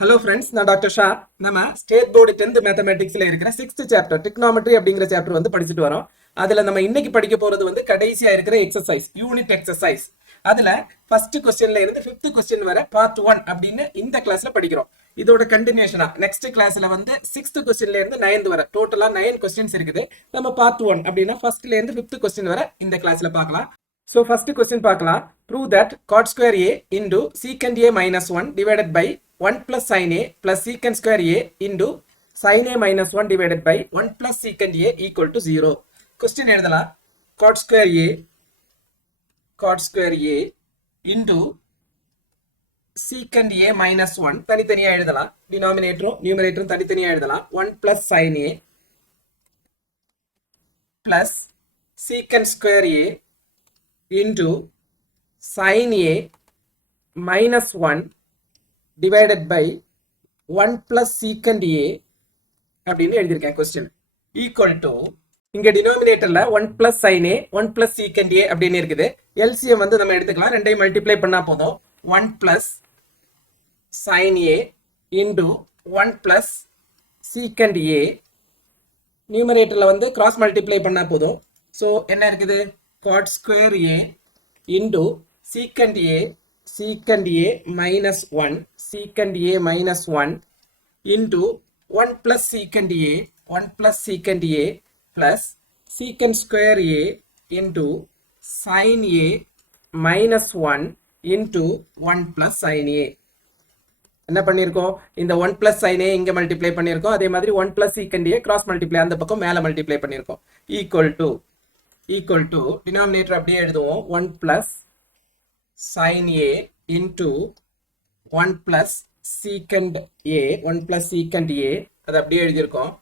Hello friends, நான் doctor Shah. நம்ம state board 10th மேத்தமேட்டிக்ஸ்ல இருக்கிற 6th சாப்டர் டிக்னாமெட்ரி அப்படிங்கிற சாப்டர் வந்து படிச்சுட்டு வரோம். அதுல நம்ம இன்னைக்கு படிக்க போறது வந்து கடைசியா இருக்கிற எக்ஸசைஸ், யூனிட் எக்ஸசைஸ். அதுல ஃபர்ஸ்ட் கொஸ்டின்ல இருந்து 5th கொஸ்டின் வரை பார்ட் 1 அப்படின்னு இந்த கிளாஸ்ல படிக்கிறோம். இதோட கண்டினியூஷனா நெக்ஸ்ட் கிளாஸ்ல வந்து 6th கொஸ்டின்ல இருந்து 9th வரை டோட்டலா 9 கொஸ்டின்ஸ் இருக்குது. நம்ம பார்ட் 1 அப்படின்னா ஃபர்ஸ்ட்ல இருந்து 5th கொஸ்டின் வரை இந்த கிளாஸ்ல பார்க்கலாம். So first question பார்க்கலாம். Prove that cot square a into secant a minus 1 divided by 1 plus sin a plus secant square a into sin a minus 1 divided by 1 plus secant a equal to 0. Question எழுதலாம். cot square a into secant a minus 1 தனித்தனியா எழுதலாம். டினாமினேட்டரும் நியூமரேட்டரும் தனித்தனியா எழுதலாம். 1 plus sin a plus secant square a into sin a minus 1 divided by 1 plus secant a அப்படின்னு எழுதியிருக்கேன். Question equal to இங்க டினாமினேட்டர்ல 1 plus sin a 1 plus secant a அப்படின்னு இருக்குது. LCM வந்து நம்ம எடுத்துக்கலாம். ரெண்டையும் மல்டிப்ளை பண்ணா போதும். 1 plus sin a into 1 plus secant a நியூமரேட்டர்ல வந்து கிராஸ் மல்டிப்ளை பண்ணா போதும். ஸோ என்ன இருக்குது? cot square a into secant a minus 1 secant a minus 1 into 1 plus secant a 1 plus secant a plus secant square a into sin a minus 1 into 1 plus sin a. என்ன பண்ணியிருக்கோம்? இந்த 1 plus sin a இங்க multiply பண்ணியிருக்கோம். அதே மாதிரி 1 plus secant a cross multiply அந்த பக்கம் மேல மல்டிப்ளை பண்ணியிருக்கோம். ஈக்குவல் டு டினாமினேட்டர் அப்படியே எழுதுவோம். 1 plus sin a into 1 plus secant a 1 plus secant a அது அப்படியே எழுதியிருக்கோம்.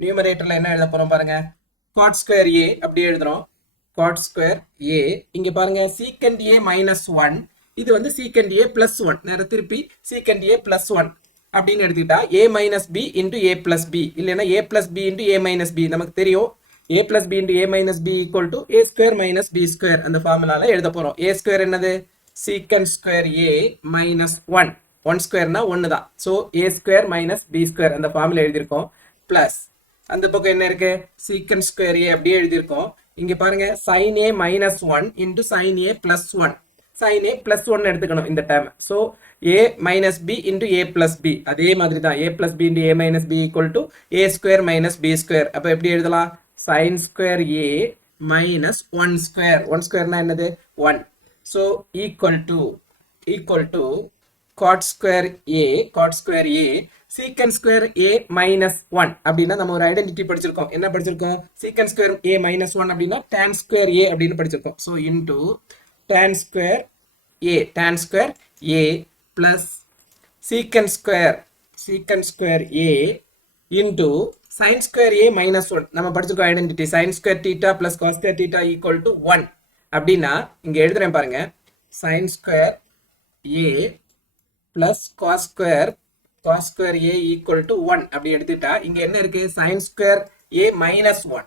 நியூமரேட்டர்ல என்ன எழுத போறோம் பாருங்க. cot square a அப்படியே எழுதுறோம். cot square a இங்க பாருங்க secant a minus 1 இது வந்து secant a plus 1 நேர திருப்பி secant a plus 1 அப்படின்னு எடுத்துக்கிட்டா a minus b into a plus b இல்லைன்னா a plus b into a minus b நமக்கு தெரியும். a plus b into a minus b equal to a square minus b square அந்த ஃபார்முலால எழுத போறோம். a square என்னது? secant square a minus 1 1 squareனா 1 தான். So a square minus b square அந்த formula எழுதியிருக்கோம். Plus அந்த பக்கம் என்ன இருக்கு? secant square a அப்படியே எழுதியிருக்கோம். இங்க பாருங்க sin a minus 1 into sin a plus 1 sin a plus 1 எடுத்துக்கணும் இந்த term. So a minus b into a plus b அதே மாதிரி தான். a plus b into a minus b equal to a square minus b square. அப்போ எப்படி எழுதலாம்? sin square a minus 1 square 1 square na என்னது? 1. so equal to cot square a secant square a minus 1 அப்படின்னா நம்ம ஒரு identity படிச்சிருக்கோம். என்ன படிச்சிருக்கோம்? secant square a minus 1 அப்படின்னா tan square a அப்படின்னு படிச்சிருக்கோம். so into tan square a plus secant square a into sin square a minus 1 நம்ம படிச்சிருக்கோம் identity. sin square theta plus cos square theta equal to 1 அப்படின்னா இங்க எழுதுறேன் பாருங்க. sin square a plus cos square a equal to 1 அப்படி எடுத்துட்டா இங்க என்ன இருக்கு? sin square a minus 1.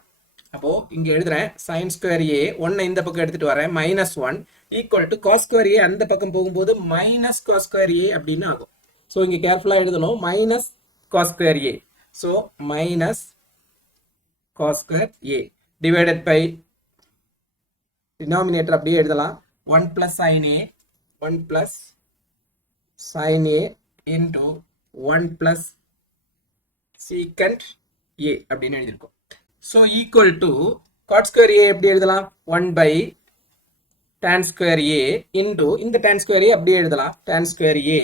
அப்போ இங்க எழுதுறேன் sin square a 1 இந்த பக்கம் எடுத்துட்டு வரேன் minus 1 equal to cos square a அந்த பக்கம் போகும்போது minus cos square a அப்படின்னு ஆகும். ஸோ இங்க கேர்ஃபுல்லா எழுதணும் minus cos square a. so minus cos square a divided by denominator அப்படியே எழுதலாம். 1 plus sin a into 1 plus secant a அப்படின்னு எழுதியிருக்கோம். so equal to cot square a எப்படி எழுதலாம்? 1 by tan square a into இந்த tan square a அப்படியே எழுதலாம். tan square a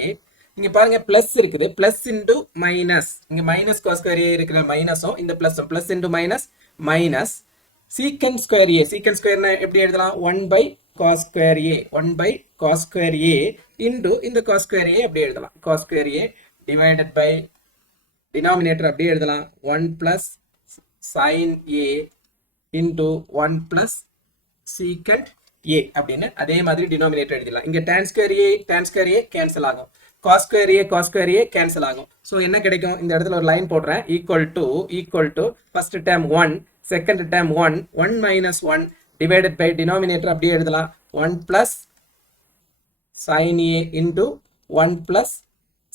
இங்க பாருங்க பிளஸ் இருக்குது. பிளஸ் இன்டு மைனஸ் இங்க மைனஸ் cos square a இருக்கிற மைனஸும் இந்த பிளஸும் plus into minus secant square a secant square எப்படி எழுதலாம்? 1 by cos square a into இந்த cos square a அப்படியே எழுதலாம். cos square a divided by denominator அப்படியே எழுதலாம். 1 plus sin a into 1 plus secant a அப்படின்னு அதே மாதிரி denominator எழுதலாம். இங்க tan square a கேன்சல் ஆகும். cos square a கேன்சல் ஆகும். ஸோ என்ன கிடைக்கும்? இந்த இடத்துல ஒரு லைன் போடுறேன். Equal to first term 1 second term 1 minus 1 divided by denominator அப்படியே எழுதலாம். 1 plus sin a into 1 plus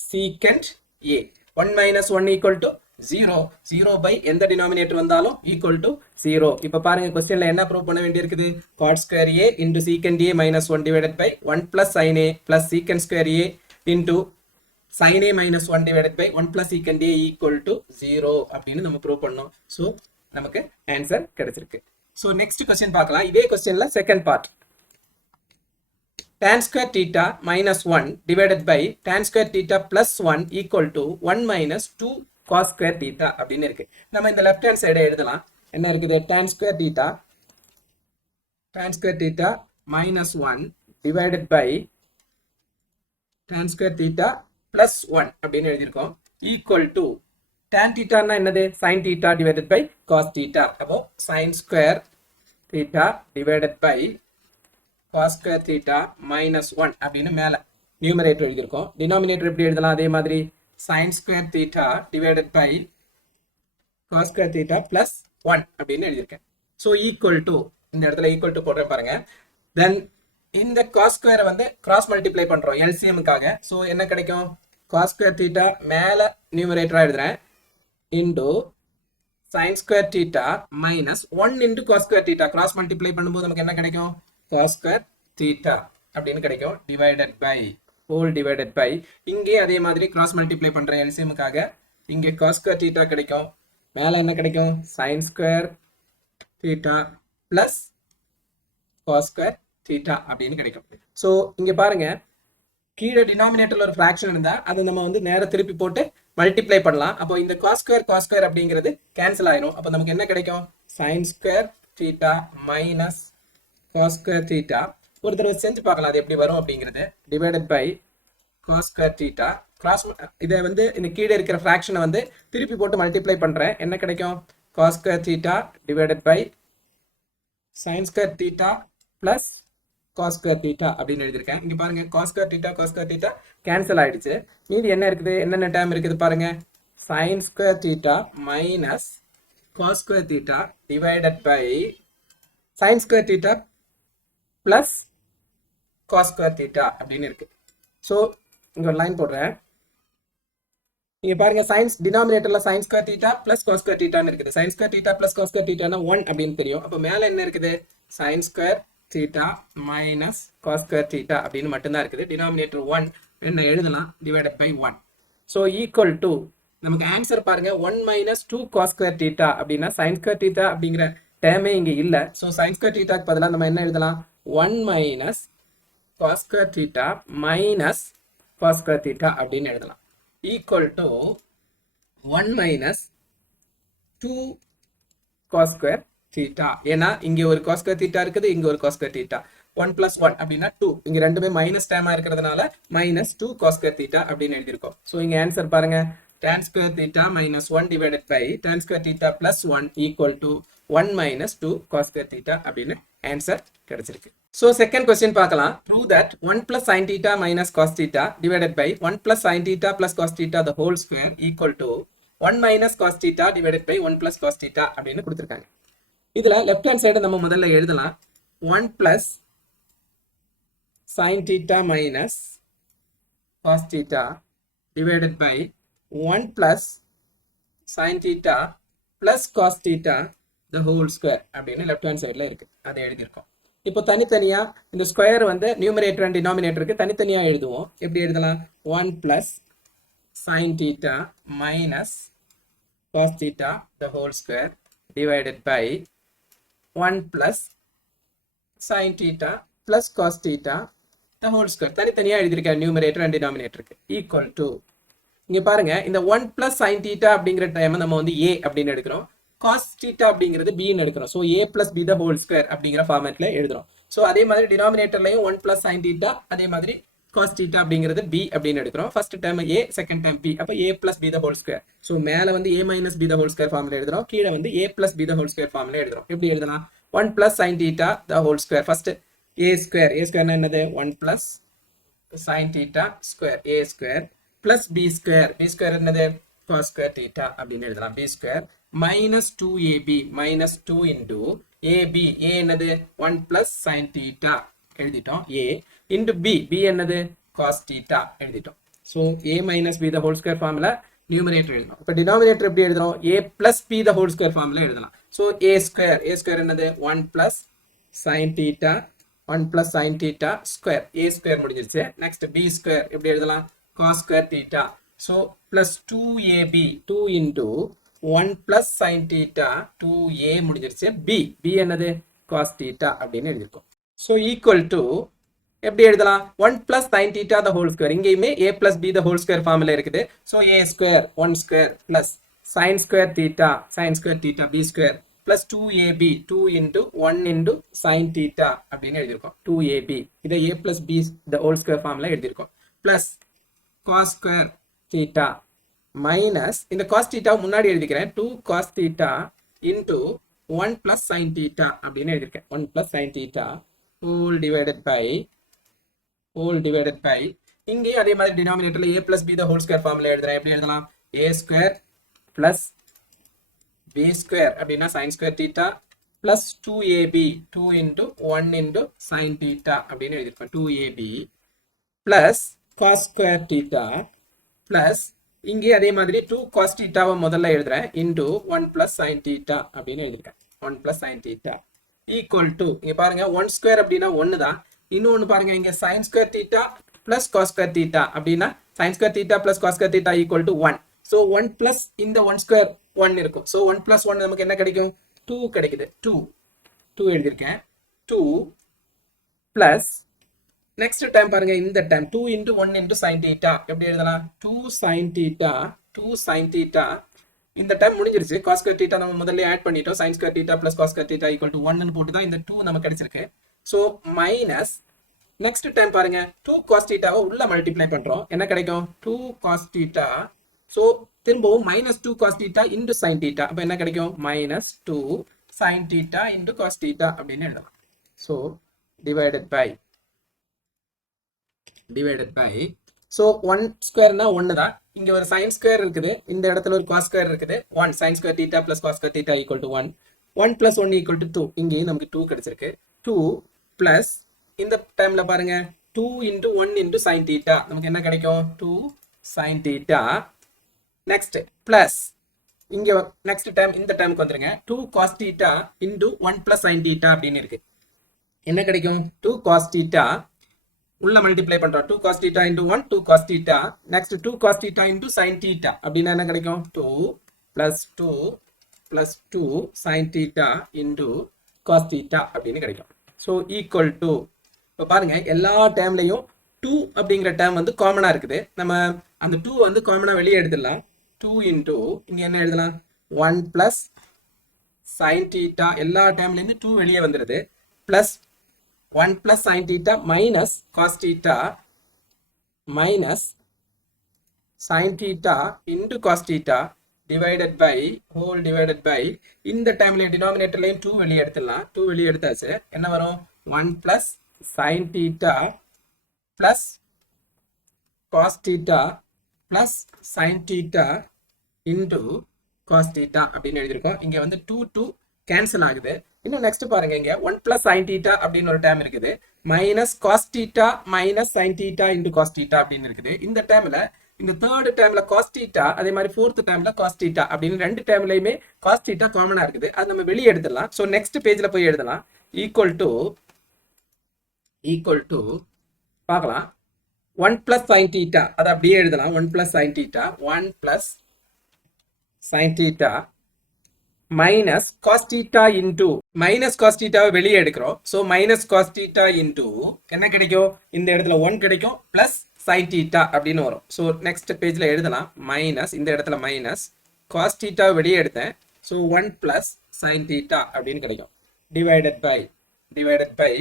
secant a. 1 minus 1 equal to 0. 0 by எந்த denominator வந்தாலும் equal to 0. இப்ப பாருங்க கொஸ்டின்ல என்ன ப்ரூவ் பண்ண வேண்டியிருக்குது? cot square a into secant a minus 1 divided by 1 plus sin a plus secant square a into sin a minus 1 divided by 1 plus secant a equal to 0 அப்படின்னு நம்ம prove பண்ணோம். So நமக்கு ஆன்சர் கிடைச்சிருக்கு. So next question பார்க்கலாம். இதே கொஸ்டின்ல second part. tan square theta minus 1 divided by tan square theta plus 1 equal to 1 minus 2 cos square theta அப்படின்னு இருக்கு. நம்ம இந்த லெஃப்ட் ஹேண்ட் சைடை எழுதலாம். என்ன இருக்குது? tan square theta minus 1 divided by tan square theta plus 1 அப்படின்னு எழுதியிருக்கோம். equal to tan theta னா என்னது? sin theta divided by cos theta. அப்போ sin square theta divided by cos square theta minus 1 அப்படின்னு மேல நியூமரேட்டர் எழுதியிருக்கோம். டினாமினேட்டர் எப்படி எழுதலாம்? அதே மாதிரி sin square theta divided by cos square theta plus 1 அப்படின்னு எழுதியிருக்கேன். ஸோ ஈக்குவல் டு இந்த இடத்துல ஈக்குவல் டு போடுறேன் பாருங்க. தென் இந்த cos square வந்து கிராஸ் மல்டிப்ளை பண்றோம் எல்சிஎம்காக. ஸோ என்ன கிடைக்கும்? cos square theta மேல நியூமரேட்டரா எழுதுறேன் into sin square theta minus 1 into cos square theta cross multiply பண்ணும்போது நமக்கு என்ன கிடைக்கும்? cos square theta அப்படின்னு கிடைக்கும். Divided by whole divided by இங்கே அதே மாதிரி கிராஸ் மல்டிப்ளை பண்ற எல்சிஎம்காக இங்கே cos square theta கிடைக்கும். மேல என்ன கிடைக்கும்? sin square theta plus cos square theta அப்படின்னு கிடைக்கும். ஸோ இங்க பாருங்க, கீழே டினாமினேட்டர்ல ஒரு ஃபிராக்ஷன் இருந்தா அதை நம்ம வந்து நேர திருப்பி போட்டு மல்டிப்ளை பண்ணலாம். அப்போ இந்த cos square அப்படிங்கிறது கேன்சல் ஆயிரும். அப்போ நமக்கு என்ன கிடைக்கும்? sin square theta minus cos square theta. ஒரு தடவை செஞ்சு பார்க்கலாம் அது எப்படி வரும் அப்படிங்கிறது. Divided by cos square theta cross இதை வந்து இந்த கீழே இருக்கிற ஃபிராக்ஷனை வந்து திருப்பி போட்டு மல்டிப்ளை பண்றேன். என்ன கிடைக்கும்? cos square theta divided by sin square theta plus cos square theta அப்படின்னு எழுதியிருக்கேன். இங்க பாருங்க cos square theta கேன்சல் ஆயிடுச்சு. மீதி என்ன இருக்குது? என்னென்ன டேர்ம் இருக்குது பாருங்க. sin square theta minus cos square theta divided by sin square theta plus cos square theta அப்படின்னு இருக்கு. ஸோ இங்க ஒரு லைன் போடுறேன். இங்க பாருங்க science டினாமினேட்டர்ல sin square theta plus cos square theta இருக்குது. sin square theta plus cos square theta 1 அப்படின்னு தெரியும். அப்போ மேல என்ன இருக்குது? sin square theta minus cos square theta அப்படின்னு மட்டும்தான் இருக்குது. டினாமினேட்டர் 1 என்ன எழுதலாம்? Divided by 1. So equal to நமக்கு ஆன்சர் பாருங்க 1 minus 2 cos square theta அப்படின்னா sin square theta அப்படிங்கிற டேர்மே இங்க இல்ல. ஸோ sin square theta பதிலாக நம்ம என்ன எழுதலாம்? 1 minus cos square theta minus cos square theta அப்படின்னு எழுதலாம். Equal to 1 minus 2 cos square theta. ஏன்னா இங்க ஒரு cos square theta இருக்குது, இங்க ஒரு cos square theta. 1 plus 1 அப்படின்னா 2. இங்க ரெண்டுமே மைனஸ் டேமா இருக்கிறதுனால minus 2 cos square theta அப்படின்னு எழுதியிருக்கோம். ஸோ இங்க ஆன்சர் பாருங்க tan square theta minus 1 divided by tan square theta plus 1 equal to 1 minus 2 cos square theta அப்படின்னு ஆன்சர் கிடைச்சிருக்கு. ஸோ செகண்ட் கொஸ்டின் பார்க்கலாம். Prove that 1 plus sin theta minus cos theta divided by 1 plus sin theta plus cos theta the whole square equal to 1 minus cos theta divided by 1 plus cos theta அப்படின்னு கொடுத்துருக்காங்க. இதுல left hand side நம்ம முதல்ல எழுதலாம். 1 plus sin theta minus cos theta divided by 1 plus sin theta plus cos theta the whole square அப்படின்னு left hand சைடில் இருக்கு. அதை எழுதியிருக்கோம். இப்போ தனித்தனியா இந்த ஸ்கொயர் வந்து நியூமரேட்டர் அண்ட் டினாமினேட்டருக்கு தனித்தனியா எழுதுவோம். எப்படி எழுதலாம்? 1 plus sin theta minus cos theta the whole square divided by 1 plus sin theta plus cos theta the whole square. தனித்தனியா எழுதியிருக்கேன் நியூமரேட்டர் அண்ட் டினாமினேட்டருக்கு. ஈக்குவல் டு இங்க பாருங்க இந்த 1 plus sin theta அப்படிங்கிற டைம் நம்ம வந்து a அப்படின்னு எடுக்கிறோம். cos theta அப்படிங்கிறது b ன்னு எடுக்கிறோம். So a plus b the whole square அப்படிங்கிற ஃபார்மேட்ல எழுதுறோம். ஸோ அதே மாதிரி டினாமினேட்டர்லையும் 1 plus sin theta அதே மாதிரி cos theta அப்படிங்கிறது b அப்படின்னு எடுக்கிறோம். First time a, second time b. அப்போ a plus b the whole square. So மேல வந்து a minus b the whole square formula எழுதுறோம். கீழே வந்து a plus b the whole square formula எழுதுறோம். எப்படி எழுதலாம்? 1 plus sin theta the whole square. First a square என்னது? 1 plus sin theta square a square plus b square என்னது? cos square theta அப்படின்னு எழுதலாம். b square minus 2ab minus 2 into ab. a என்னது? 1 plus sin theta எழுதிட்டோம் a into b என்னது? cos theta எழுதிட்டோம். So a minus b the whole square formula numerator எழுதணும். இப்போ denominator எப்படி எழுதுறோம்? a plus b the whole square formula எழுதலாம். So a square என்னது 1 plus sin theta 1 plus sin theta square a square முடிஞ்சிருச்சு. Next b square எப்படி எழுதலாம்? cos square theta. So plus 2ab 2 into 1 plus sin theta 2a முடிஞ்சிருச்சு. b என்னது? cos theta அப்படின்னு எழுதியிருக்கோம். So equal to எப்படி எழுதலாம்? 1 plus sin theta the whole square. இங்கேயுமே a plus b the whole square formula இருக்குது. So a square 1 square plus sin square theta b square plus 2ab 2 into 1 into sin theta அப்படின்னு எழுதியிருக்கோம். 2ab இதை a plus b the whole square formula எழுதியிருக்கோம். plus cos square theta minus இந்த cos theta முன்னாடி எழுதிக்கிறேன். 2 cos theta into 1 plus sin theta அப்படின்னு எழுதியிருக்கேன். 1 plus sin theta whole divided by இங்கேயும் அதே மாதிரி டினாமினேட்டர்ல a plus b the whole square formula எழுதுறேன். எப்படி எழுதலாம்? a square plus b square அப்படின்னா sin square theta plus 2ab 2 into 1 into sin theta அப்படின்னு எழுதியிருக்கோம். 2ab plus cos square theta plus இங்கே அதே மாதிரி 2 cos theta முதல்ல எழுதுறேன் into 1 plus sin theta அப்படின்னு எழுதியிருக்கேன். 1 plus sin theta equal to இங்க பாருங்க 1 ஸ்கொயர் அப்படின்னா 1 தான். இன்னொன்று பாருங்க இங்க sin square theta plus cos square theta அப்படின்னா sin square theta plus cos square theta equal to 1. So 1 plus இந்த 1 ஸ்கொயர் 1 இருக்கும். ஸோ 1 plus 1 நமக்கு என்ன கிடைக்கும்? 2 கிடைக்குது. 2 எழுதியிருக்கேன். 2 plus நெக்ஸ்ட் டைம் பாருங்க இந்த time 2 into 1 into sin theta எப்படி எழுதலாம்? 2 sin theta இந்த டைம் முடிஞ்சிருச்சு. cos square theta நம்ம முதல்ல ஆட் பண்ணிட்டோம். sin square theta plus cos square theta equal to 1 ன்னு போட்டு தான் இந்த 2 நமக்கு கிடைச்சிருக்கு. ஸோ மைனஸ் நெக்ஸ்ட் டைம் பாருங்க 2 cos theta உள்ள மல்டிப்ளை பண்றோம். என்ன கிடைக்கும்? 2 cos theta. ஸோ திரும்பவும் minus 2 cos theta into sin theta. அப்போ என்ன கிடைக்கும்? Minus 2 sin theta into cos theta அப்படின்னு எழுதலாம். ஸோ divided by ஸோ 1 ஸ்கொயர்னா 1 தான். இங்க ஒரு sin ஸ்கொயர் இருக்குது. இந்த இடத்துல ஒரு cos ஸ்கொயர் இருக்குது. 1 sin square theta plus cos square theta equal to 1. 1 plus 1 equal to 2. இங்கேயும் நமக்கு 2 கிடைச்சிருக்கு. 2 plus இந்த டைம்ல பாருங்க 2 into 1 into sin theta நமக்கு என்ன கிடைக்கும்? 2 sin theta. நெக்ஸ்ட் பிளஸ் இங்க நெக்ஸ்ட் டைம் இந்த டைமுக்கு வந்துருங்க. 2 cos theta into 1 plus sin theta அப்படின்னு இருக்கு. என்ன கிடைக்கும்? 2 cos theta உள்ள மல்டிப்ளை பண்றோம். 2 cos theta into 1 2 cos theta. Next 2 cos theta into sin theta அப்படின்னா என்ன கிடைக்கும்? 2 plus 2 sin theta into cos theta அப்படின்னு கிடைக்கும். ஸோ ஈக்குவல் டு இப்போ பாருங்க எல்லா டேர்ம்லையும் 2 அப்படிங்கிற டேர்ம் வந்து காமனா இருக்குது. நம்ம அந்த 2 வந்து காமனா வெளியே எடுத்துடலாம். 2 into இங்க என்ன எழுதலாம்? 1 plus sin theta எல்லா டேர்ம்லேருந்து 2 வெளியே வந்துடுது. Plus 1 plus sin theta minus cos theta minus sin theta into cos theta divided by இந்த டைம்ல டினாமினேட்டர்லயும் 2 வெளியே எடுத்துடலாம். 2 வெளியே எடுத்தாச்சு. என்ன வரும்? 1 plus sin theta plus cos theta plus sin theta into cos theta அப்படின்னு எழுதியிருக்கோம். இங்க வந்து 2 கேன்சல் ஆகுது. இன்னும் நெக்ஸ்ட் பாருங்க இங்க 1 plus sin theta அப்படின்னு ஒரு டேர்ம் இருக்குது. Minus cos theta minus sin theta into cos theta அப்படின்னு இருக்குது. இந்த டேர்ம்ல இந்த தேர்ட் டேர்ம்ல cos theta அதே மாதிரி ஃபோர்த் டேர்ம்ல cos theta அப்படின்னு ரெண்டு டேர்ம்லயுமே cos theta காமனா இருக்குது. அது நம்ம வெளியே எடுத்துடலாம். ஸோ நெக்ஸ்ட் பேஜ்ல போய் எழுதலாம். ஈக்குவல் டு பார்க்கலாம் 1 plus sin theta அதை அப்படியே எழுதலாம். 1 plus sin theta 1 plus sin theta minus cos theta into minus cos theta வெளியே எடுக்கிறோம். So minus cos theta into என்ன கிடைக்கும்? இந்த இடத்துல 1 கிடைக்கும் plus sin theta அப்படின்னு வரும். ஸோ நெக்ஸ்ட் பேஜ்ல எழுதலாம். மைனஸ் இந்த இடத்துல மைனஸ் cos theta வெளியே எடுத்தேன். ஸோ 1 plus sin theta அப்படின்னு கிடைக்கும். டிவைடட் பை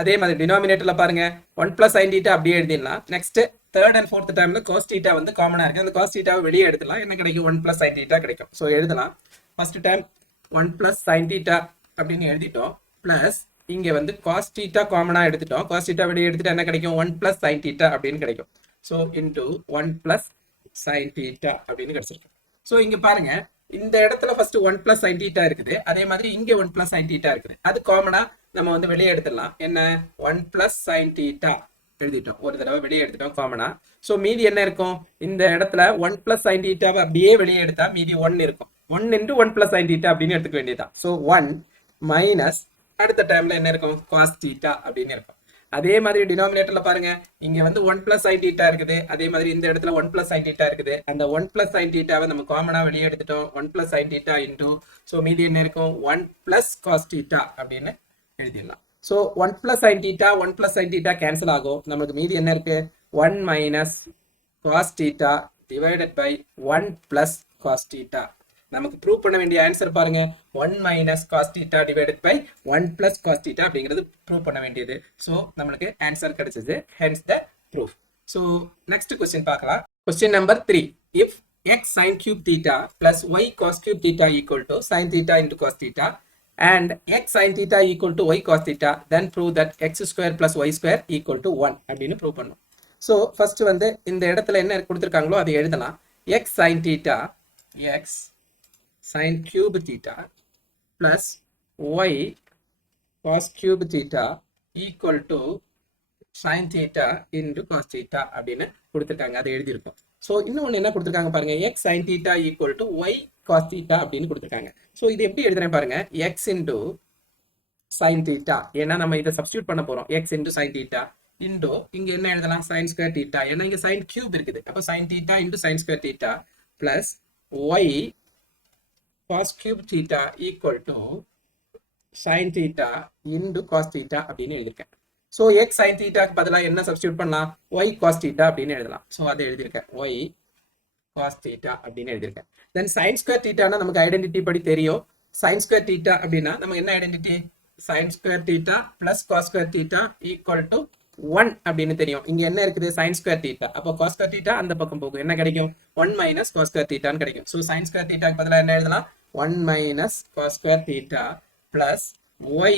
அதே மாதிரி டினாமினேட்டர்ல பாருங்க 1 plus sin theta அப்படியே எழுதிடலாம். நெக்ஸ்ட் தேர்ட் அண்ட் ஃபோர்த் டைம்ல cos theta வந்து காமனா இருக்கு. அந்த cos theta வெளியே எடுத்துலாம். என்ன கிடைக்கும்? 1 plus sin theta கிடைக்கும். ஸோ எழுதலாம். First time 1 plus sin theta அப்படின்னு எழுதிட்டோம். பிளஸ் இங்க வந்து cos theta காமனா எடுத்துட்டோம். cos theta வெளியே எடுத்துட்டு என்ன கிடைக்கும்? 1 plus sin theta அப்படின்னு கிடைக்கும். So into 1 plus sin theta அப்படின்னு கிடைச்சிருக்கு. ஸோ இங்க பாருங்க இந்த இடத்துல ஃபர்ஸ்ட் 1 plus sin theta இருக்குது. அதே மாதிரி இங்க 1 plus sin theta இருக்குது. அது காமனா நம்ம வந்து வெளியே எடுத்துடலாம். என்ன? 1 plus sin theta எழுதிட்டோம். ஒரு தடவை வெளியே எடுத்துட்டோம் காமனா. ஸோ மீதி என்ன இருக்கும்? இந்த இடத்துல 1 பிளஸ் சைன் தீட்டாவை அப்படியே வெளியே எடுத்தா மீதி 1 இருக்கும். 1 இன்டு 1 பிளஸ் சைன் தீட்டா அப்படின்னு எடுத்துக்க வேண்டியதான். ஸோ 1 மைனஸ் அடுத்த டைம்ல என்ன இருக்கும்? காஸ் தீட்டா அப்படின்னு இருக்கும். அதே மாதிரி டினாமினேட்டர்ல பாருங்க, இங்க வந்து 1 பிளஸ் சைன் தீட்டா இருக்குது. அதே மாதிரி இந்த இடத்துல 1 பிளஸ் சைன் தீட்டா இருக்குது. அந்த 1 பிளஸ் சைன் தீட்டாவை நம்ம காமனா வெளியே எடுத்துட்டோம். 1 plus sine theta into, so மீதி என்ன இருக்கும்? 1 பிளஸ் காஸ் தீட்டா அப்படின்னு எழுதிடலாம். So 1 plus sine theta 1 plus sine theta cancel ஆகும். நமக்கு மீதி என்ன இருக்கு? 1 minus cos theta divided by 1 plus cos theta. நமக்கு ப்ரூவ் பண்ண வேண்டிய ஆன்சர் பாருங்க, 1 minus cos theta divided by 1 plus cos theta அப்படிங்கிறது ப்ரூவ் பண்ண வேண்டியது. ஸோ நம்மளுக்கு ஆன்சர் கிடைச்சது. Hence the proof. So next question பார்க்கலாம். Question number 3. If x sin cube theta plus y cos cube theta equal to sin theta into cos theta and x sin theta equal to y cos theta, then prove that x square plus y square equal to 1 அப்படின்னு prove பண்ணும். So first வந்து இந்த இடத்துல என்ன கொடுத்துருக்காங்களோ அதை எழுதலாம். x sin theta, x sin cube theta plus y cos cube theta equal to sin theta into cos theta அப்படின்னு கொடுத்துருக்காங்க. அதை எழுதியிருக்கோம். ஸோ இன்னொன்று என்ன கொடுத்துருக்காங்க பாருங்க, x sin theta equal to y cos theta அப்படின்னு கொடுத்துருக்காங்க. ஸோ இது எப்படி எழுதுறேன் பாருங்க, x into sin theta, ஏன்னா நம்ம இதை சப்ஸ்டியூட் பண்ண போறோம். x into sin theta into இங்க என்ன எழுதலாம்? sin square theta, ஏன்னா இங்க sin cube இருக்குது. அப்போ sin theta into sin square theta plus y cos cube theta equal to sin theta into cos theta அப்படின்னு எழுதியிருக்கேன். ஸோ x sin theta பதிலாக என்ன சப்ஸ்டியூட் பண்ணலாம்? y cos theta அப்படின்னு எழுதலாம். ஸோ அதை எழுதியிருக்கேன், y cos theta அப்படின்னு எழுதியிருக்கேன். தென் sin square theta நமக்கு ஐடென்டிட்டி படி தெரியும். sin square theta அப்படின்னா நமக்கு என்ன identity? sin square theta plus cos square theta equal to 1 அப்படின்னு தெரியும். இங்க என்ன இருக்குது? sin square theta. அப்போ cos square theta அந்த பக்கம் போகும். என்ன கிடைக்கும்? 1 minus cos square theta கிடைக்கும். ஸோ sin square theta பதிலாக என்ன எழுதலாம்? 1 minus cos square theta plus y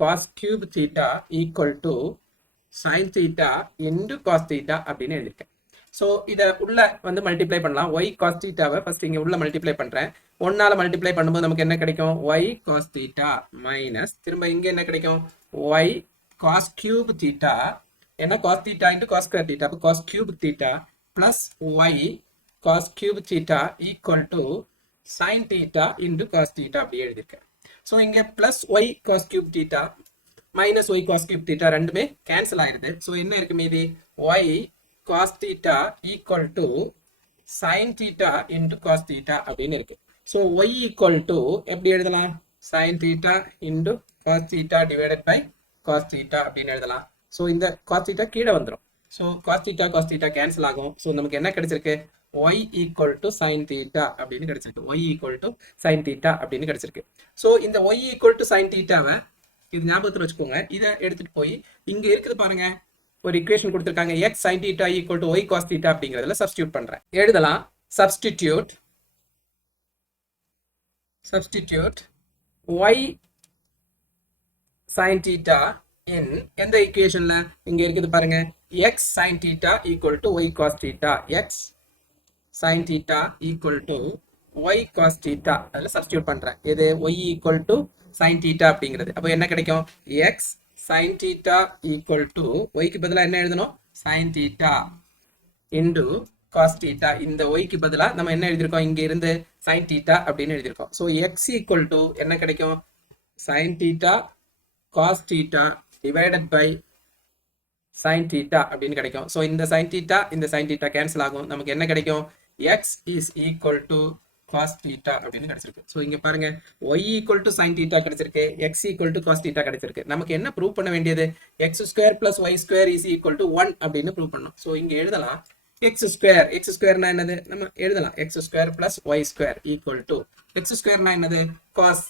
cos cube theta equal to sin theta into cos theta அப்படின்னு எழுதிருக்கேன். ஸோ இதை உள்ள வந்து மல்டிப்ளை பண்ணலாம். y cos thetaவை ஃபர்ஸ்ட் இங்கே உள்ள மல்டிப்ளை பண்ணுறேன். 1ஆல் மல்டிப்ளை பண்ணும்போது நமக்கு என்ன கிடைக்கும்? y cos theta மைனஸ் திரும்ப இங்கே என்ன கிடைக்கும்? y cos cube theta, ஏன்னா cos theta into cos square theta, அப்போ cos cube theta plus y cos cube theta equal to sin theta into cos theta அப்படி எழுதியிருக்கேன். ஸோ இங்கே plus y cos cube theta minus y cos cube theta ரெண்டுமே cancel ஆயிருது. So என்ன இருக்கு மீதி? Y cos theta equal to sine theta into cos theta அப்படின்னு இருக்கு. ஸோ ஒய் ஈக்குவல் டு எப்படி எழுதலாம்? Sine theta into cos theta divided by cos theta அப்படின்னு எழுதலாம். ஸோ இந்த காஸ் தீட்டா கீழே வந்துடும். ஸோ காஸ் தீட்டா கேன்சல் ஆகும். ஸோ நமக்கு என்ன கிடைச்சிருக்கு? y equal to sin theta அப்படின்னு கிடைச்சிருக்கு. y equal to sin theta அப்படின்னு கிடைச்சிருக்கு. ஸோ இந்த y equal to sin thetaவை இது ஞாபகத்தில் வச்சுக்கோங்க. இதை எடுத்துட்டு போய் இங்க இருக்குது பாருங்க, ஒரு இக்குவேஷன் கொடுத்துருக்காங்க. x sin theta equal to y cos theta அப்படிங்கிறதுல சப்ஸ்டியூட் பண்றேன். எழுதலாம் substitute y sin theta in எந்த இக்குவேஷன்ல? இங்க இருக்குது பாருங்க, x sin theta equal to y cos theta, x sin theta equal to y cos theta அதில் substitute பண்றேன். இது y equal to sin theta அப்படிங்கிறது. அப்போ என்ன கிடைக்கும்? x sin theta equal to y க்கு பதிலாக என்ன எழுதணும்? sin theta into cos theta. இந்த y க்கு பதிலாக நம்ம என்ன எழுதியிருக்கோம்? இங்க இருந்து sin theta அப்படின்னு எழுதியிருக்கோம். ஸோ x equal to என்ன கிடைக்கும்? sin theta cos theta divided by sin theta அப்படின்னு கிடைக்கும். ஸோ இந்த sin theta கேன்சல் ஆகும். நமக்கு என்ன கிடைக்கும்? x is equal to cos theta அப்படின்னு கிடைச்சிருக்கு. ஸோ இங்க பாருங்க, y equal to sin theta கிடைச்சிருக்கு, x equal to cos theta கிடைச்சிருக்கு. நமக்கு என்ன ப்ரூவ் பண்ண வேண்டியது? x square plus y square is equal to 1 அப்படின்னு ப்ரூவ் பண்ணணும். ஸோ இங்க எழுதலாம் x ஸ்கொயர்னா என்னது? நம்ம எழுதலாம் x square plus y square equal to x ஸ்கொயர்னா என்னது? cos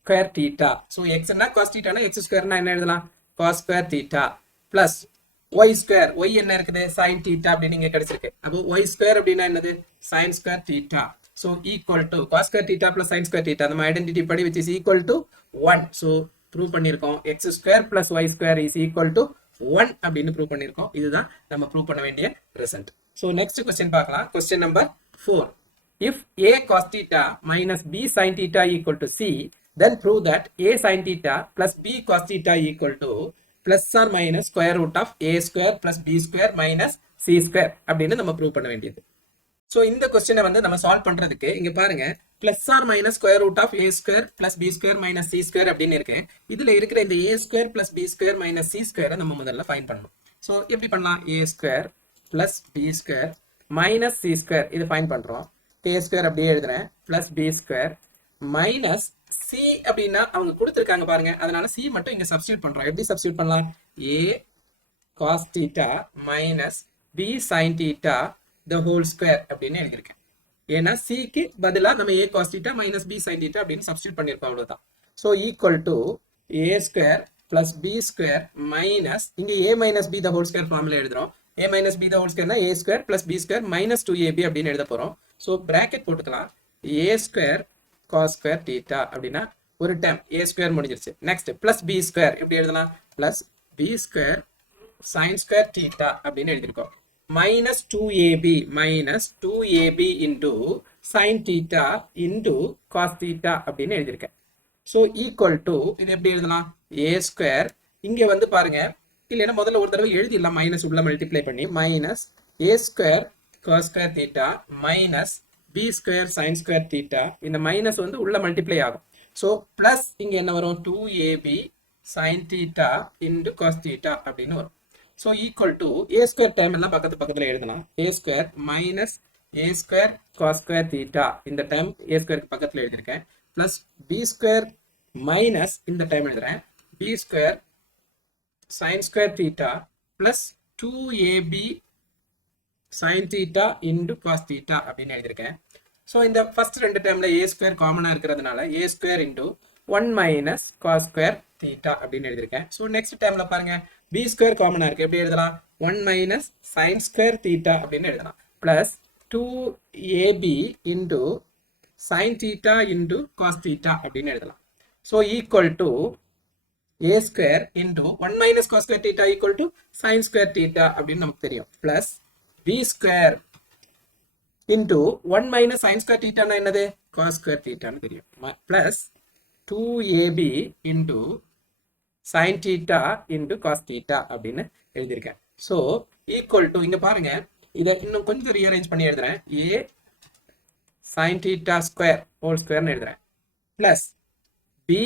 square theta. So x னா cos theta னா x ஸ்கொயர்னா என்ன எழுதலாம்? cos square theta plus y square, y என்ன இருக்குது? sin theta அப்படின்னு இங்க கிடைச்சிருக்கு. அப்போ y square அப்படின்னா என்னது? sin square theta. So equal to cos square theta plus sin square theta, நம்ம ஐடென்டிட்டி படி which is equal to 1. So prove பண்ணியிருக்கோம் x square plus y square is equal to 1 அப்படின்னு ப்ரூவ் பண்ணியிருக்கோம். இதுதான் நம்ம prove பண்ண வேண்டிய ரிசல்ட். ஸோ நெக்ஸ்ட் கொஸ்டின் பார்க்கலாம். Question number 4. If a cos theta minus b sin theta equal to c, then prove that a sin theta plus b cos theta equal to plus or minus square root of a square plus b square minus c square அப்படின்னு நம்ம prove பண்ண வேண்டியது. So இந்த கொஸ்டினை வந்து நம்ம solve பண்றதுக்கு இங்க பாருங்க plus or minus square root of a square plus b square minus c square அப்படின்னு இருக்கு. இதுல இருக்கிற இந்த a square plus b square minus c ஸ்கொயரை நம்ம முதல்ல ஃபைண்ட் பண்ணணும். ஸோ எப்படி பண்ணலாம்? A square plus b square minus c square இது ஃபைண்ட் பண்றோம். ஏ ஸ்கொயர் அப்படியே எழுதுறேன் plus b square minus c அப்படின்னா அவங்க கொடுத்துருக்காங்க பாருங்க, அதனால சி மட்டும் இங்க சப்ஸ்டியூட் பண்றோம். எப்படி சப்ஸ்டியூட் பண்ணலாம்? A cos theta minus b sine theta the whole square அப்படின்னு எழுதியிருக்கேன். ஏன்னா சிக்கு பதிலாக நம்ம a cos theta minus b sine theta அப்படின்னு சப்ஸ்டியூட் பண்ணியிருக்கோம், அவ்வளவுதான். So equal to a square plus b square minus இங்க a minus b the whole square formula எழுதுறோம். A minus b the whole ஸ்கொயர்னா a square plus b square minus 2ab அப்படின்னு எழுத போறோம். So bracket போட்டுக்கலாம். A square cos square theta அப்படின்னா ஒரு time a square முடிஞ்சிருச்சு. நெக்ஸ்ட் பிளஸ் பி ஸ்கொயர் எப்படி எழுதலாம்? Plus b square sine square theta அப்படின்னு எழுதியிருக்கோம். minus 2ab minus 2ab into sin theta into cos theta அப்படின்னு எழுதியிருக்கேன். ஸோ ஈக்குவல் டு இது எப்படி எழுதலாம்? ஏ ஸ்கொயர் இங்கே வந்து பாருங்க, இல்லைன்னா முதல்ல ஒரு தடவை எழுதிடலாம் மைனஸ் உள்ள மல்டிப்ளை பண்ணி minus a square cos square theta minus b square sine square theta. இந்த மைனஸ் வந்து உள்ள மல்டிப்ளை ஆகும். ஸோ பிளஸ் இங்கே என்ன வரும்? 2ab sine theta into cos theta அப்படின்னு வரும். So equal to a square time எல்லாம் பக்கத்துல எழுதலாம். A square minus a square cos square theta இந்த டைம் ஏ ஸ்கொயருக்கு பக்கத்தில் எழுதியிருக்கேன். பிளஸ் பி ஸ்கொயர் மைனஸ் இந்த டைம் எழுதுறேன் b square sine square theta plus 2ab sine theta into cos theta அப்படின்னு எழுதியிருக்கேன். ஸோ இந்த ஃபர்ஸ்ட் ரெண்டு டைம்ல ஏ ஸ்கொயர் காமனாக இருக்கிறதுனால a square into 1 minus cos square theta அப்படின்னு எழுதியிருக்கேன். ஸோ நெக்ஸ்ட் டைம்ல பாருங்க பி ஸ்கொயர் காமனா இருக்கு. எப்படி எழுதலாம்? 1 மைனஸ் சைன் ஸ்கொயர் தீட்டா அப்படின்னு எழுதலாம். Plus 2ab into sine theta into cos theta அப்படின்னு எழுதலாம். So equal to a square into 1 minus cos square theta equal to sine square theta அப்படின்னு நமக்கு தெரியும். Plus b square into 1 minus sine square தீட்டானா என்னது? Cos square தீட்டான்னு தெரியும். Plus 2ab இன்டு sin theta into cos theta அப்படின்னு எழுதியிருக்கேன். ஸோ ஈக்குவல் டு இங்க பாருங்க, இதை இன்னும் கொஞ்சம் ரீஅரேஞ்ச் பண்ணி எழுதுறேன். A sin theta square whole ஸ்கொயர்னு எழுதுறேன். Plus b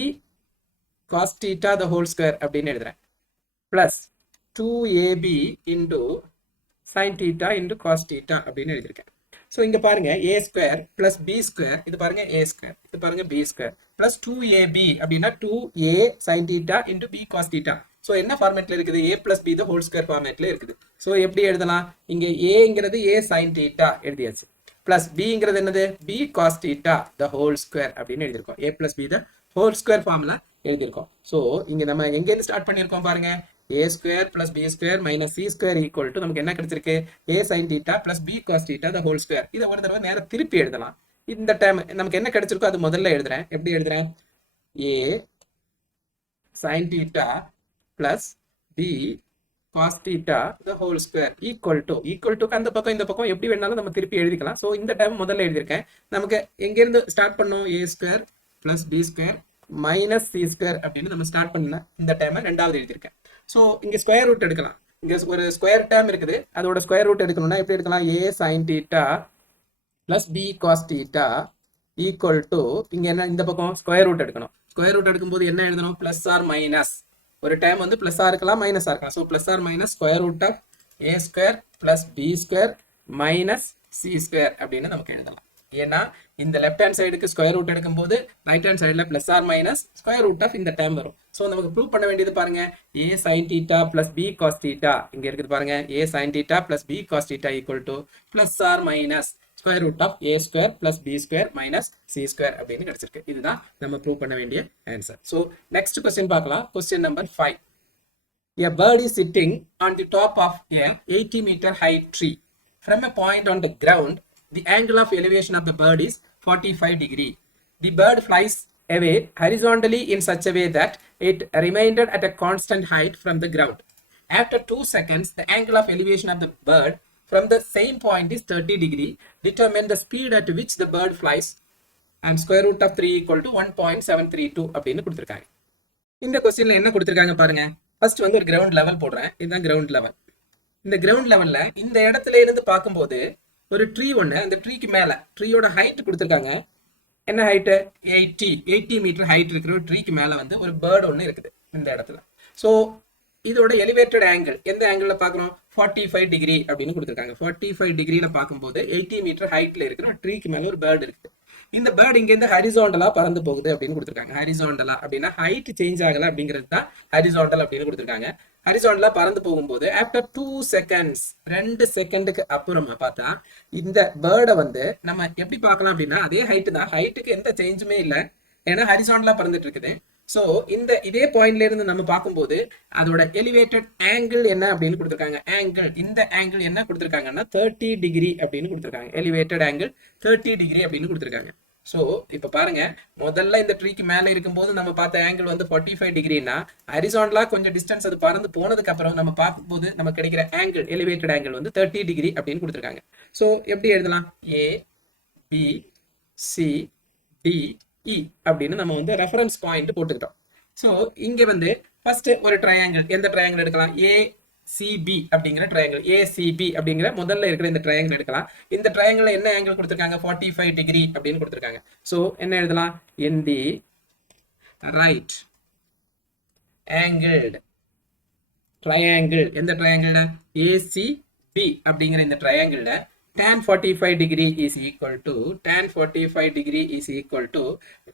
cos theta the whole square அப்படின்னு எழுதுறேன். Plus 2ab into sin theta into cos theta அப்படின்னு எழுதியிருக்கேன். ஸோ இங்க பாருங்க ஏ ஸ்கொயர் பிளஸ் பி ஸ்கொயர், இது பாருங்க ஏ ஸ்கொயர், இது பாருங்க பி ஸ்கொயர் பிளஸ் 2ab அப்படின்னா 2a sin theta into b cos theta. So என்ன ஃபார்மேட்ல இருக்குது? a plus b the whole square ஃபார்மேட்ல இருக்குது. ஸோ எப்படி எழுதலாம்? இங்க ஏங்கிறது a sin theta எழுதியாச்சு. பிளஸ் பிங்கிறது என்னது? b cos theta the whole square அப்படின்னு எழுதியிருக்கோம். a plus b the whole square formula எழுதியிருக்கோம். ஸோ இங்க நம்ம எங்கேருந்து ஸ்டார்ட் பண்ணியிருக்கோம் பாருங்க, a square plus b square minus c square equal to நமக்கு என்ன கிடைச்சிருக்கு? a sin theta plus b cos theta the whole square. இதை ஒரு தடவை நேரம் திருப்பி எழுதலாம். இந்த டைம் நமக்கு என்ன கிடைச்சிருக்கோ அது முதல்ல எழுதுறேன். எப்படி எழுதுறேன்? a sin theta plus b cos theta the whole square equal to அந்த பக்கம் இந்த பக்கம் எப்படி வேணாலும் நம்ம திருப்பி எழுதிக்கலாம். ஸோ இந்த டைம் முதல்ல எழுதியிருக்கேன். நமக்கு எங்கேருந்து ஸ்டார்ட் பண்ணோம்? a square plus b square minus c square அப்படின்னு நம்ம ஸ்டார்ட் பண்ணல. இந்த டைம் ரெண்டாவது எழுதியிருக்கேன். ஸோ இங்க ஸ்கொயர் ரூட் எடுக்கலாம். இங்க ஒரு ஸ்கொயர் டேர்ம் இருக்குது, அதோட ஸ்கொயர் ரூட் எடுக்கணும்னா எப்படி எடுக்கலாம்? a sin theta plus b cos theta equal to இங்க என்ன இந்த பக்கம் ஸ்கொயர் ரூட் எடுக்கணும். ஸ்கொயர் ரூட் எடுக்கும்போது என்ன எழுதணும்? Plus or minus. ஒரு டைம் வந்து பிளஸ் ஆ இருக்கலாம் மைனஸ் ஆ இருக்கலாம். So plus or minus square root of a square plus b square minus c square அப்படின்னு நமக்கு எழுதலாம். ஏன்னா இந்த லெஃப்ட் ஹேண்ட் சைடுக்கு ஸ்கொயர் ரூட் எடுக்கும்போது ரைட் ஹேண்ட் சைடில் plus or minus square root of இந்த டைம் வரும். ஸோ நமக்கு ப்ரூவ் பண்ண வேண்டியது பாருங்க, a sin theta plus b cos theta இங்க இருக்குது பாருங்க, a sin theta plus b cos theta equal to plus or minus square root of a square plus b square minus c square அப்படின்னு கிடைச்சிருக்கு. இதுதான் நம்ம ப்ரூவ் பண்ண வேண்டிய answer. So next question பார்க்கலாம். Question number 5. A bird is sitting on the top of a 80-meter high tree. From a point on the ground, the angle of elevation of the bird is 45 degree. The bird flies away horizontally in such a way that it remained at a constant height from the ground. After 2 seconds, the angle of elevation of the bird from the same point is 30 degree. Determine the speed at which the bird flies and square root of 3 equal to 1.732 அப்படின்னு கொடுத்திருக்காங்க. இந்த क्वेश्चनல என்ன கொடுத்திருக்காங்க பாருங்க. First வந்து ஒரு ground level போடுறேன். இதுதான் கிரவுண்ட் லெவல். இந்த கிரவுண்ட் லெவல்ல இந்த இடத்துல இருந்து பார்க்கும்போது ஒரு ட்ரீ ஒன்று, அந்த ட்ரீக்கு மேல ட்ரீயோட ஹைட் கொடுத்துருக்காங்க. என்ன ஹைட்டு? 80 மீட்டர் ஹைட் இருக்கிற ஒரு ட்ரீக்கு மேல வந்து ஒரு பேர்டு ஒன்று இருக்குது இந்த இடத்துல. ஸோ இதோட எலிவேட்டட் ஆங்கிள் எந்த ஆங்கிள் பார்க்குறோம்? 45 டிகிரி அப்படின்னு கொடுத்துருக்காங்க. 45 டிகிரியில பார்க்கும்போது 80 மீட்டர் ஹைட்ல இருக்கிற ஒரு ட்ரீக்கு மேல ஒரு பேர்டு இருக்குது. இந்த பேர்டு இங்கேருந்து ஹரிசாண்டலா பறந்து போகுது அப்படின்னு கொடுத்துருக்காங்க. ஹரிசாண்டலா அப்படின்னா ஹைட் சேஞ்ச் ஆகல அப்படிங்கிறது தான் ஹரிசாண்டல் அப்படின்னு கொடுத்துருக்காங்க. ஹரிசாண்டலா பறந்து போகும்போது ஆஃப்டர் 2 செகண்ட்ஸ், 2 செகண்டுக்கு அப்புறமா பார்த்தா இந்த பேர்டை வந்து நம்ம எப்படி பார்க்கலாம் அப்படின்னா அதே ஹைட்டு தான், ஹைட்டுக்கு எந்த சேஞ்சுமே இல்லை, ஏன்னா ஹரிசாண்டலா பறந்துட்டு இருக்குது. ஸோ இந்த இதே பாயிண்ட்ல இருந்து நம்ம பார்க்கும்போது அதோட எலிவேட்டட் ஆங்கிள் என்ன அப்படின்னு கொடுத்துருக்காங்க. ஆங்கிள், இந்த ஆங்கிள் என்ன கொடுத்துருக்காங்கன்னா 30 டிகிரி அப்படின்னு கொடுத்துருக்காங்க. எலிவேட்டட் ஆங்கிள் 30 டிகிரி அப்படின்னு கொடுத்துருக்காங்க. ஸோ இப்போ பாருங்க, முதல்ல இந்த ட்ரீக்கு மேலே இருக்கும்போது நம்ம பார்த்த ஆங்கிள் வந்து 45 டிகிரினா ஹரிசாண்டலா கொஞ்சம் டிஸ்டன்ஸ் அது பறந்து போனதுக்கு அப்புறம் நம்ம பார்க்கும்போது நமக்கு கிடைக்கிற ஆங்கிள், எலிவேட்டட் ஆங்கிள் வந்து 30 டிகிரி அப்படின்னு கொடுத்துருக்காங்க. ஸோ எப்படி எழுதலாம்? ஏ பி சி டி இ அப்படின்னு நம்ம வந்து ரெஃபரன்ஸ் பாயிண்ட் போட்டுக்கிட்டோம். ஸோ இங்க வந்து ஃபர்ஸ்ட் ஒரு ட்ரையாங்கிள், எந்த ட்ரையாங்கிள் எடுக்கலாம்? ஏசிபி அப்படிங்கிற ட்ரையாங்கிள், ஏசிபி அப்படிங்கிற முதல்ல இருக்கிற இந்த ட்ரையாங்கிள் எடுக்கலாம். இந்த ட்ரையாங்கிள் என்ன ஆங்கிள் கொடுத்துருக்காங்க? 45 டிகிரி அப்படின்னு கொடுத்துருக்காங்க. ஸோ என்ன எழுதலாம்? இன் தி ரைட் ஆங்கிள் ட்ரையாங்கிள், எந்த ட்ரையாங்கிள்? ஏசிபி அப்படிங்கிற இந்த triangle tan 45 degree is equal to tan 45 degree is equal to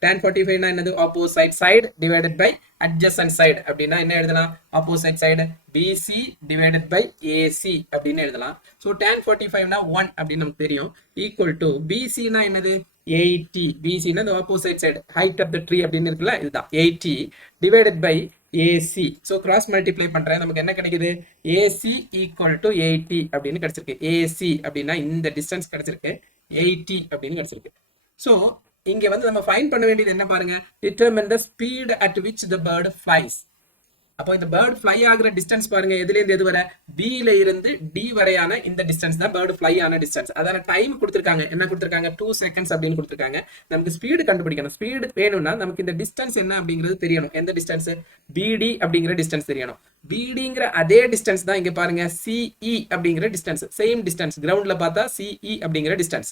tan 45 னா என்னது? opposite side divided by adjacent side அப்படின்னா என்ன எழுதலாம்? opposite side BC divided by AC அப்படின்னு எழுதலாம். ஸோ tan 45 னா 1 அப்படின்னு நமக்கு தெரியும். equal to BC னா என்னது? 80. BC னா the opposite side, height of the tree அப்படின்னு இருக்குல்ல, இதுதான் 80 divided by AC. So cross multiply பண்றேன், நமக்கு என்ன கிடைக்குது? AC equal to 80 அப்படின்னு கிடைச்சிருக்கு. AC அப்படின்னா இந்த டிஸ்டன்ஸ் கிடைச்சிருக்கு, 80 அப்படின்னு கிடைச்சிருக்கு. ஸோ இங்க வந்து நம்ம ஃபைண்ட் பண்ண வேண்டியது என்ன பாருங்க? determine the speed at which the bird flies. அப்போ இந்த பேர்டு ஃப்ளை ஆகிற டிஸ்டன்ஸ் பாருங்க, எதுல இருந்து எது வர? பில இருந்து டி வரையான இந்த டிஸ்டன்ஸ் தான் பேர்டு ஃப்ளை ஆன டிஸ்டன்ஸ். அதான டைம் கொடுத்துருக்காங்க. என்ன கொடுத்துருக்காங்க? 2 செகண்ட்ஸ் அப்படின்னு கொடுத்துருக்காங்க. நமக்கு ஸ்பீடு கண்டுபிடிக்கணும். ஸ்பீடு வேணும்னா நமக்கு இந்த டிஸ்டன்ஸ் என்ன அப்படிங்கிறது தெரியணும். எந்த டிஸ்டன்ஸ்? பிடி அப்படிங்கிற டிஸ்டன்ஸ் தெரியணும். பிடிங்கிற அதே டிஸ்டன்ஸ் தான் இங்க பாருங்க, சிஇ அப்படிங்கிற டிஸ்டன்ஸ், சேம் டிஸ்டன்ஸ். கிரவுண்ட்ல பார்த்தா சிஇ அப்படிங்கிற டிஸ்டன்ஸ்.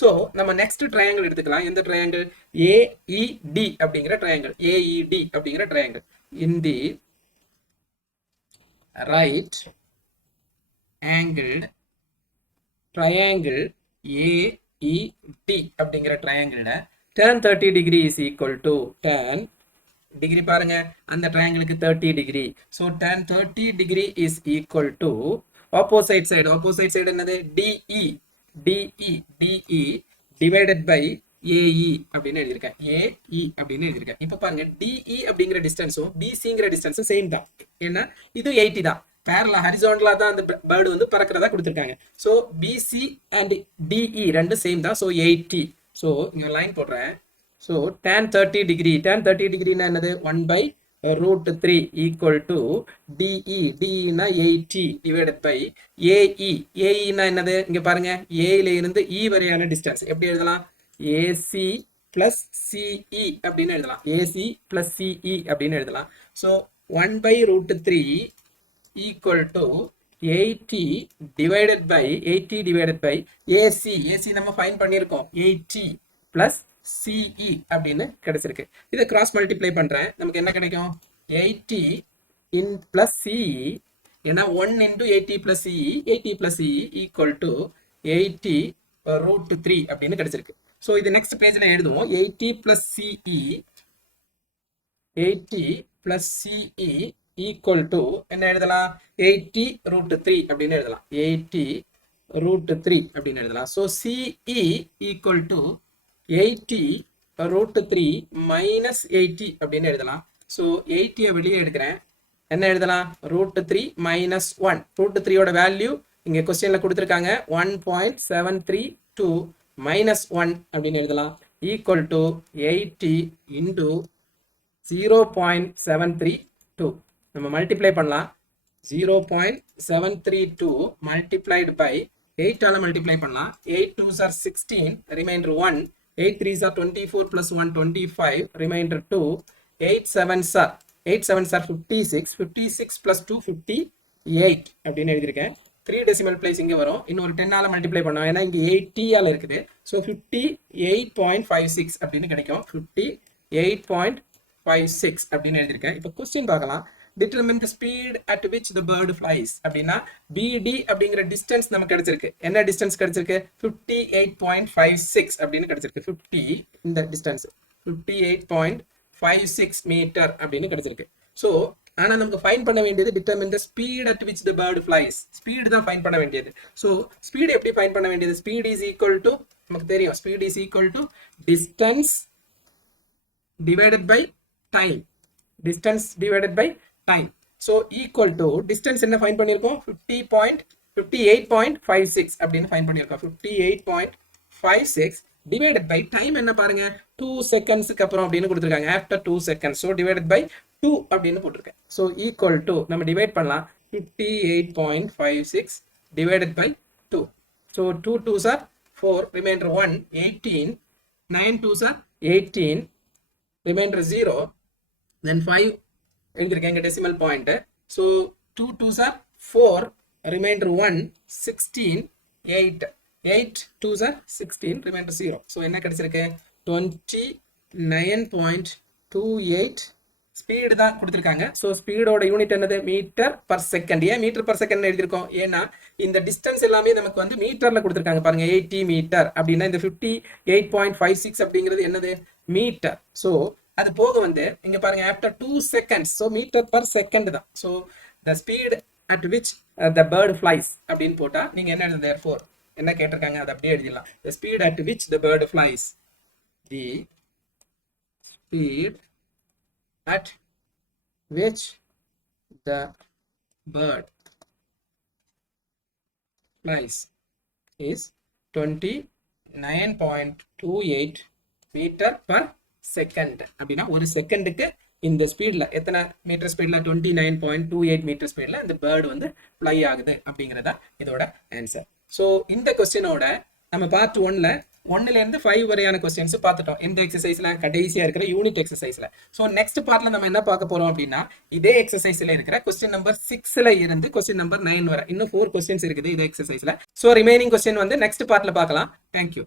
ஸோ நம்ம நெக்ஸ்ட் ட்ரையாங்கிள் எடுத்துக்கலாம். எந்த ட்ரையாங்கிள்? ஏஇடி அப்படிங்கிற ட்ரையாங்கிள், ஏஇடி அப்படிங்கிற ட்ரையாங்கிள். இன் தி right angled triangle AED அப்படிங்கிற ட்ரையாங்கிள்ல tan 30 degree is equal to tan degree பாருங்க, அந்த ட்ரையாங்கிளுக்கு 30 degree. So tan 30 degree is equal to opposite side. opposite side என்னது? DE divided by AE அப்படின்னு எழுதியிருக்கேன். AE அப்படின்னு எழுதியிருக்கேன். இப்போ பாருங்க, DE அப்படிங்கிற டிஸ்டன்ஸும் BCங்கிற டிஸ்டன்ஸும் சேம் தான். ஏன்னா இது 80 தான். பேரலா ஹரிசாண்டலா தான் அந்த பேர்டு வந்து பறக்கிறதா கொடுத்துருக்காங்க. ஸோ BC அண்ட் DE ரெண்டும் சேம் தான். ஸோ 80. ஸோ இங்க லைன் போடுறேன். ஸோ tan 30 டிகிரி, tan 30 டிகிரினா என்னது? 1/√3 equal to DE. DE னா 80 divided by AE. AE னா என்னது? இங்க பாருங்க, A ல இருந்து E வரையான டிஸ்டன்ஸ் எப்படி எழுதலாம்? AC plus CE அப்படின்னு எழுதலாம். AC plus CE அப்படின்னு எழுதலாம். So 1/√3 equal to 80 divided by AC. AC நம்ம ஃபைண்ட் பண்ணியிருக்கோம். 80 plus CE அப்படின்னு கிடைச்சிருக்கு. இதை கிராஸ் மல்டிப்ளை பண்றேன், நமக்கு என்ன கிடைக்கும்? 80 in plus CE, ஏன்னா 1 into 80 plus CE, 80 plus CE equal to 80/√3 அப்படின்னு கிடைச்சிருக்கு. ஸோ இது நெக்ஸ்ட் பேஜ்ல எழுதுவோம். 80 plus CE equal to என்ன எழுதலாம்? 80/√3 அப்படின்னு எழுதலாம். 80/√3 அப்படின்னு எழுதலாம். So CE equal to 80/√3 minus 80 அப்படின்னு எழுதலாம். ஸோ 80 வெளியே எடுக்கிறேன், என்ன எழுதலாம்? √3 minus 1. √3யோட வேல்யூ இங்க கொஸ்டின்ல கொடுத்துருக்காங்க 1.732 minus 1 அப்படின்னு எழுதலாம். Equal to 80 into 0.732. நம்ம மல்டிப்ளை பண்ணலாம். 0.732 multiplied by 8 ஆல மல்டிப்ளை பண்ணலாம். 8 2s are 16, remainder 1. 8 3s are 24 plus 1 25, remainder 2. 8 7s are 8 7s are 56, 56 plus 2 58 அப்படின்னு எழுதியிருக்கேன். 3 decimal place இங்க வரும். இன்னொரு 10 ஆல மல்டிப்ளை பண்ணோம், ஏன்னா இங்க 80 ஆல இருக்குது. ஸோ 58.56 அப்படின்னு கிடைக்கும். 58.56 அப்படின்னு எழுதியிருக்கேன். இப்போ கொஸ்டின் பார்க்கலாம். determine the speed at which the bird flies அப்படின்னா BD அப்படிங்கிற டிஸ்டன்ஸ் நமக்கு கிடைச்சிருக்கு. என்ன டிஸ்டன்ஸ் கிடைச்சிருக்கு? 58.56 அப்படின்னு கிடைச்சிருக்கு. 50 இந்த டிஸ்டன்ஸ் 58.56 மீட்டர் அப்படின்னு கிடைச்சிருக்கு. ஸோ ஆனா நமக்கு ஃபைண்ட் பண்ண வேண்டியது determine the speed at which the bird flies. Speed தான் ஃபைண்ட் பண்ண வேண்டியது. ஸோ ஸ்பீடு எப்படி ஃபைண்ட் பண்ண வேண்டியது? ஸ்பீட் இஸ் ஈக்குவல் டு, நமக்கு தெரியும், speed is equal to distance divided by time. Distance divided by time. So equal to distance என்ன find பண்ணியிருக்கோம்? 58.56 அப்படின்னு ஃபைண்ட் பண்ணியிருக்கோம். 58.56 டிவைடட் பை டைம் என்ன பாருங்க, 2 செகண்ட்ஸ்க்கு அப்புறம் அப்படின்னு கொடுத்துருக்காங்க. After 2 seconds. So divided by 2 அப்படின்னு போட்டிருக்கேன். ஸோ ஈக்குவல் டு நம்ம டிவைட் பண்ணலாம். 58.56 divided by 2. So 2 2s are 4, remainder 1, 18, 9 2s are 18, remainder 0, then 5 எழுதிருக்கேன் இங்க decimal point. So 2 2s are 4, remainder 1, 16, 8, 8 2s are 16, remainder 0. So என்ன கிடைச்சிருக்கு? 29.28 ஸ்பீடு தான் கொடுத்துருக்காங்க. ஸோ ஸ்பீடோட யூனிட் என்னது? Metre per second. ஏன் மீட்டர் பர் செகண்ட் எழுதியிருக்கோம்? ஏன்னா இந்த டிஸ்டன்ஸ் எல்லாமே நமக்கு வந்து மீட்டர்ல கொடுத்துருக்காங்க. பாருங்க 80 மீட்டர் அப்படின்னா இந்த 58.56 அப்படிங்கிறது என்னது? மீட்டர். ஸோ அது போக வந்து இங்க பாருங்க after 2 seconds. So metre per second தான். So the speed at which the bird flies அப்படின்னு போட்டா நீங்க என்ன எழுதுங்க? therefore என்ன கேட்டிருக்காங்க அதை அப்படியே எழுதிடலாம். The speed at which the bird flies. The speed at which the bird flies is 29.28 meter per second. அப்படின்னா ஒரு செகண்டுக்கு இந்த ஸ்பீட்ல எத்தனை மீட்டர் ஸ்பீட்ல? 29.28 மீட்டர் ஸ்பீட்ல இந்த பேர்டு வந்து ஃப்ளை ஆகுது அப்படிங்கிறதா இதோட ஆன்சர். ஸோ இந்த கொஸ்டினோட நம்ம பார்ட் 1ல 1ல இருந்து 5 வரையான கொஸ்டின்ஸ் பார்த்துட்டோம். இந்த எக்ஸசைஸ்ல கடைசியா இருக்கிற யூனிட் எக்ஸசைஸ்ல. ஸோ நெக்ஸ்ட் பார்ட்ல நம்ம என்ன பார்க்க போறோம் அப்படின்னா இதே எக்ஸசைஸ்ல இருக்கிற கொஸ்டின் நம்பர் 6ல இருந்து கொஸ்டின் நம்பர் 9 வரை இன்னும் 4 கொஸ்டின்ஸ் இருக்குது இதே எக்ஸசைஸ்ல. ஸோ ரிமைனிங் கொஸ்டின் வந்து நெக்ஸ்ட் பார்ட்ல பார்க்கலாம். தேங்க்யூ.